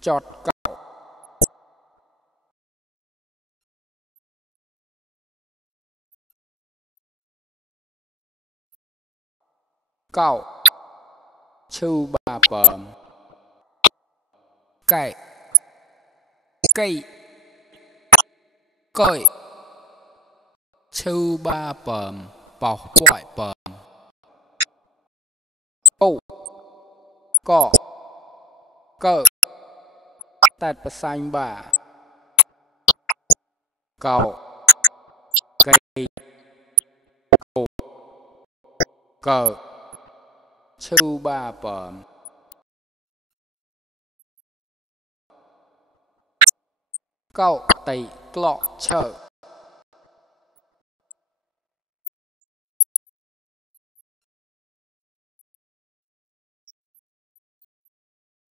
chọt cậu chư ba bờm cây cây cơi chư ba bờm bọc quại bờm ô cọ cờ tạt bờ xanh bà cậu cây ô cờ chư ba bờm cậu tẩy cọ chợ